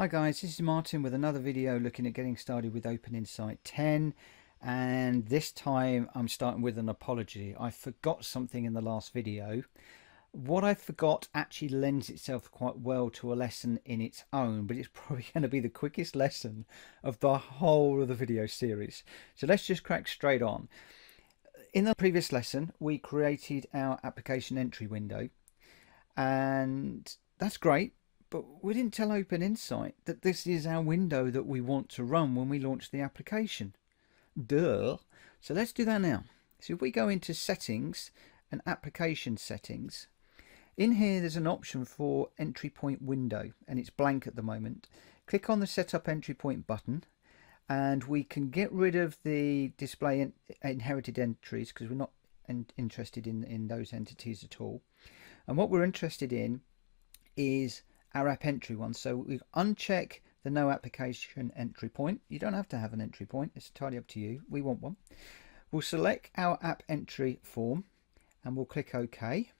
Hi guys, this is Martin with another video looking at getting started with OpenInsight 10, and this time I'm starting with an apology. I forgot something in the last video. What I forgot actually lends itself quite well to a lesson in its own, but it's probably going to be the quickest lesson of the whole of the video series. So let's just crack straight on. In the previous lesson we created our application entry window, and that's great. But we didn't tell OpenInsight that this is our window that we want to run when we launch the application. Duh. So let's do that now. So if we go into settings and application settings, in here there's an option for entry point window, and it's blank at the moment. Click on the setup entry point button, and we can get rid of the display inherited entries because we're not interested in those entities at all. And what we're interested in is our app entry one. So we uncheck the no application entry point. You don't have to have an entry point, it's entirely up to you. We want one. We'll select our app entry form and we'll click OK,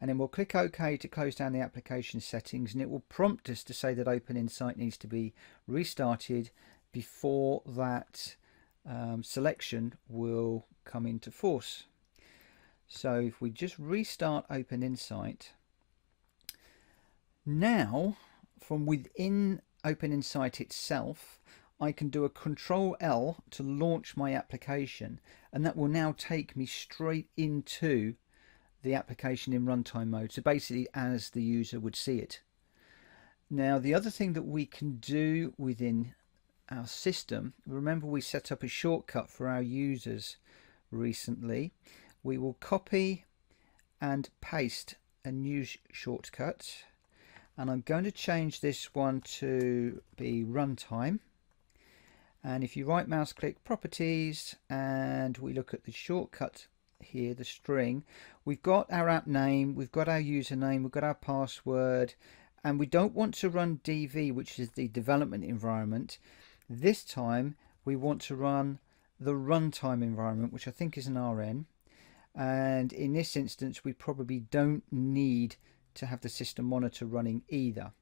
and then we'll click OK to close down the application settings, and it will prompt us to say that OpenInsight needs to be restarted before that selection will come into force. So if we just restart OpenInsight, now from within OpenInsight itself I can do a Control L to launch my application, and that will now take me straight into the application in runtime mode, so basically as the user would see it. Now the other thing that we can do within our system, remember we set up a shortcut for our users recently. We will copy and paste a new shortcut, and I'm going to change this one to be runtime. And if you right mouse click properties and we look at the shortcut here, the string, we've got our app name, we've got our username, we've got our password, and we don't want to run DV, which is the development environment. This time we want to run the runtime environment, which I think is an RN, and in this instance we probably don't need to have the system monitor running either.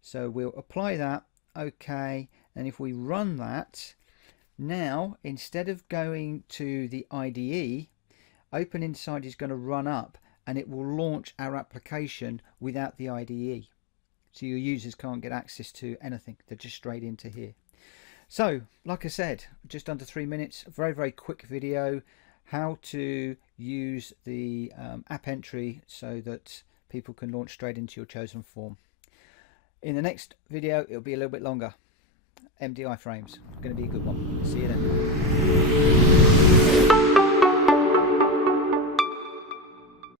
So we'll apply that, OK, and if we run that, now instead of going to the IDE, OpenInsight is going to run up and it will launch our application without the IDE. So your users can't get access to anything, they're just straight into here. So like I said, just under 3 minutes, very quick video, how to use the app entry so that people can launch straight into your chosen form. In the next video it'll be a little bit longer. MDI frames, it's going to be a good one. See you then.